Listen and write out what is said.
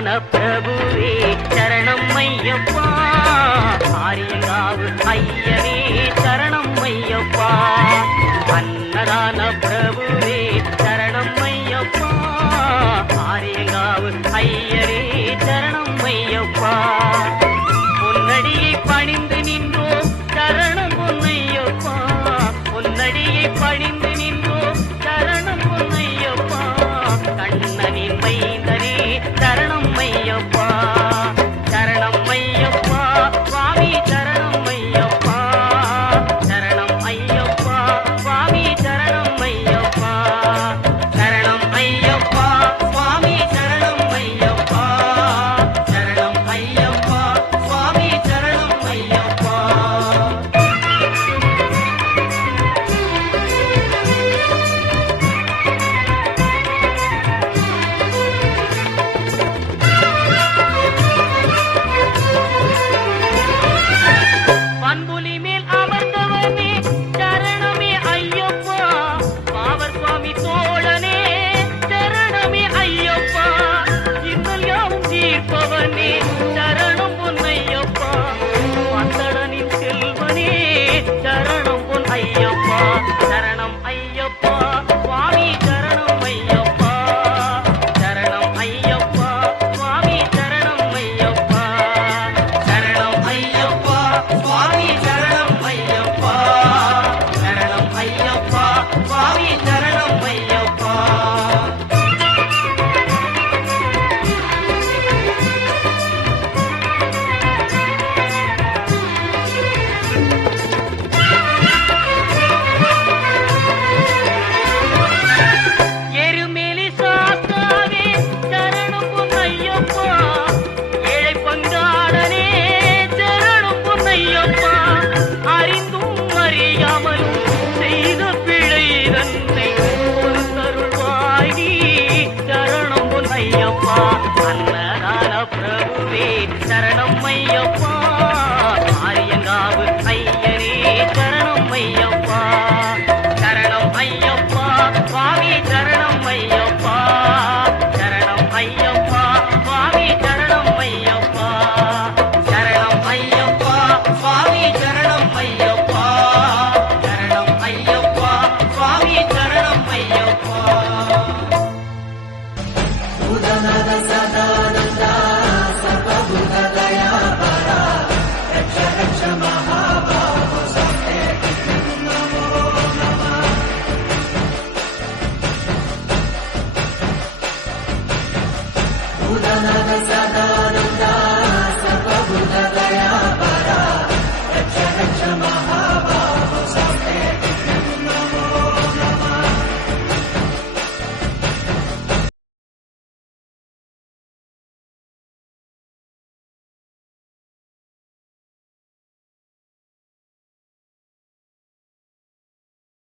அன்னதான பிரபுவே சரணம் ஐயப்பா, ஆரியங்காவு ஐயனே சரணம் ஐயப்பா. அன்னதான பிரபுவே சரணம் ஐயப்பா, ஆரியங்காவு ஐயனே சரணம் ஐயப்பா. பொன்னடியை பணிந்து நின்றோம் சரணம் பொன்னையப்பா, பொன்னடியை பணிந்து நின்றோம் சரணம் பொன்னையப்பா. கண்ணனின் மைந்தனே சரணம் ஐயப்பா, சரணம் ஐயப்பா சுவாமி சரணம் ஐயப்பா, சரணம் ஐயப்பா சுவாமி சரணம் ஐயப்பா, சரணம் ஐயப்பா சுவாமி சரணம் ஐயப்பா, சரணம் ஐயப்பா சுவாமி சரணம் ஐயப்பா. பண்புலி மேல் அமர்ந்தவனே சரணமே ஐயப்பா, பாவர் சுவாமி தோழனே சரணமே ஐயப்பா. இன்னல் யாவும் தீர்ப்பவனே சரணம் பொன்னையப்பா, பந்தடனின் செல்வனே சரணம் பொன் ஐயப்பா, சரணம் ஐயப்பா சுவாமி சரணம் ஐயப்பா, சரணம் ஐயப்பா சுவாமி சரணம் ஐயப்பா, சரணம் ஐயப்பா சுவாமி சரணம் ஐயப்பா, சரணம் ஐயப்பா சுவாமி சரணம் ஐயப்பா. எருமேலி சாஸ்தாவே சரணம் பொன்னையப்பா, ஏழை பங்காளனே சரணம் பொன்னையப்பா. அறிந்தும் அறியாமலும் செய்த பிழை தன்னை பொறுத்தருள்வாய் நீ சரணம் பொன்னையப்பா. அன்னதான பிரபுவே சரணம் ஐயப்பா, ஆரியங்காவு ஐயனே சரணம் ஐயப்பா, சரணம் ஐயப்பா சுவாமி சரணம் ஐயப்பா, சரணம் ஐயப்பா சுவாமி சரணம் ஐயப்பா, சரணம் ஐயப்பா சுவாமி சரணம் ஐயப்பா, சரணம் ஐயப்பா சுவாமி சரணம் ஐயப்பா. Buddha